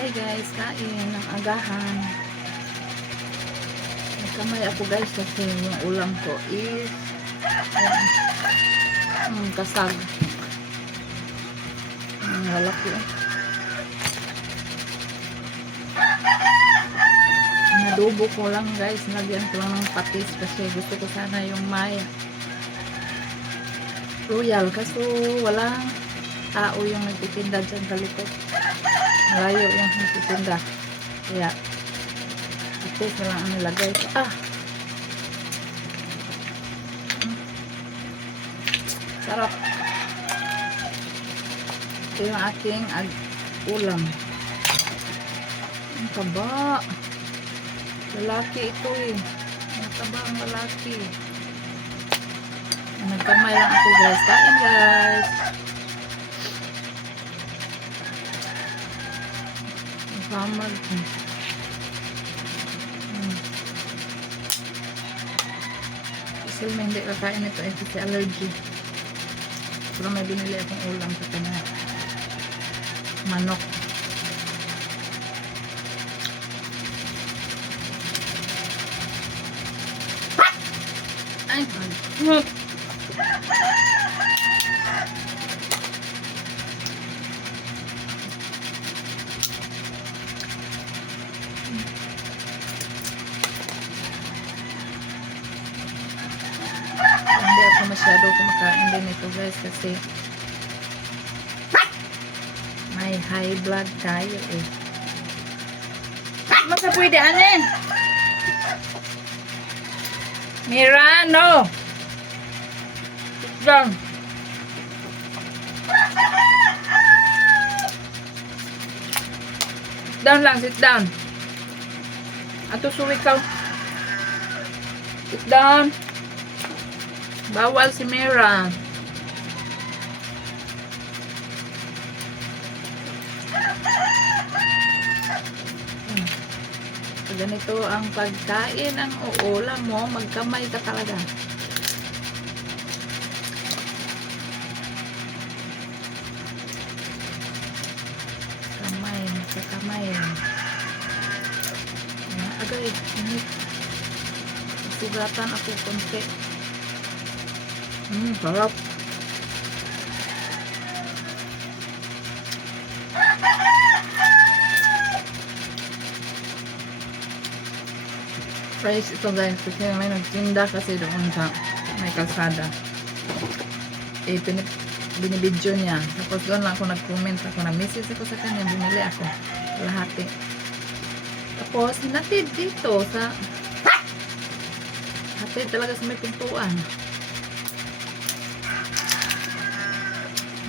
Hi guys, kain ng agahan. Nagkamay ako guys kasi yung ulam ko is kasag. Lalaki. Nadubo ko lang guys, nagyan ko lang ng patis kasi gusto ko sana yung may royal kaso walang tao yung nagtitinda dyan sa likod. Malayo yung nagtitinda. Kaya patis na lang ang nilagay ko. Sarap. Ito yung aking ulam. Ang taba. Lalaki ito eh. Ang taba ang lalaki. Nagkamay lang ako guys. Kain guys. Kamag. Kasi may hindi kakain ito eh kasi allergy. Pero may binili akong ulam sa kanya. Manok. Ay, hindi ako masyado kumakain din ito guys kasi may high blood tayo eh. Masa pwede anin? Mira, no! Sit down. Sit down lang, sit down. Ato suwi ka. Sit down. Bawal si Mira. Ganito ang pagkain ang uulam mo, magkamay ka talaga. Kamay, kakamay. Agay, init. Sugatan ako konti. Sarap. Price ito guys kasi may nagtinda kasi doon sa may kalsada binibidyo niya tapos doon lang ako nag-comment ako nag-message ako sa kanya bumili ako lahati tapos hinatid dito sa hatid talaga sa may pintuan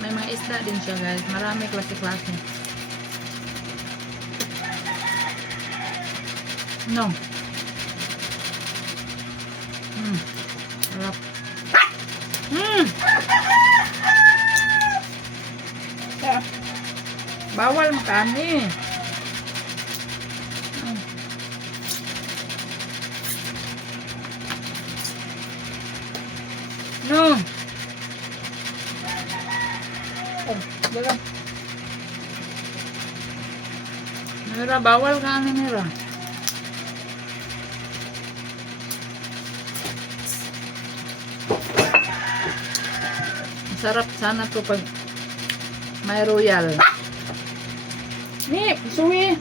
may mga isda din siya guys marami klase-klase no. Sarap. Bawal makami. No. Dalam. Mira, bawal kami Mira. Sarap sana to pag may royal. Ni, suwi.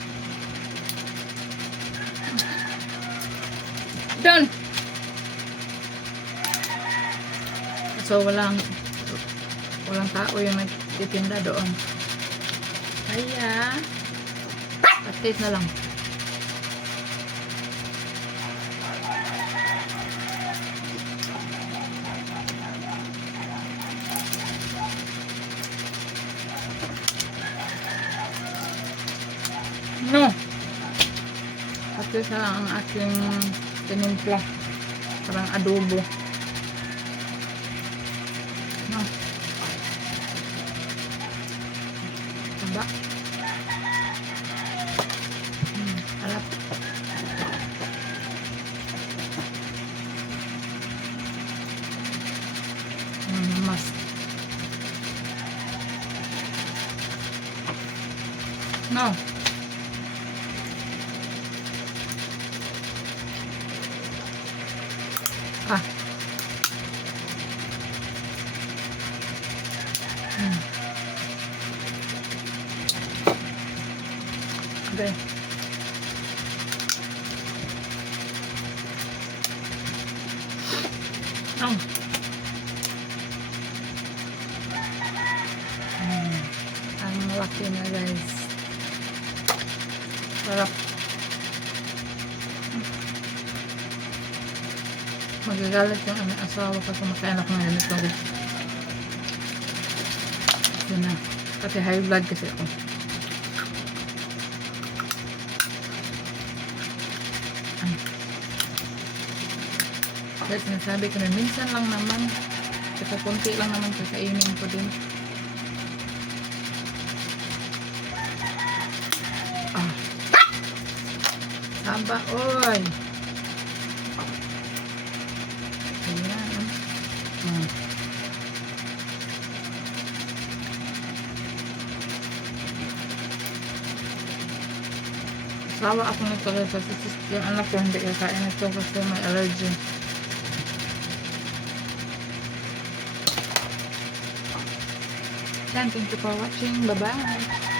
Done. So walang tao yung nagtitinda doon. Kaya patis na lang. No. Patis na lang ang aking tinimpla. Parang adobo. No. Taba. Alap. Mas. No. be. Oh. Ang laki na guys. Sarap. Magagalit yung aming asawa pag kumakain ako ng ganito guys. Ito na. Kasi high blood kasi ako. Kaya sinasabi ko na minsan lang naman. Kasi kunti lang naman kakainin ko din. Ah. Saba, oy. Ayan. Sawa ako nito kasi yung anak ko hindi kakain ito kasi may allergy. Yan, thank you for watching. Bye-bye.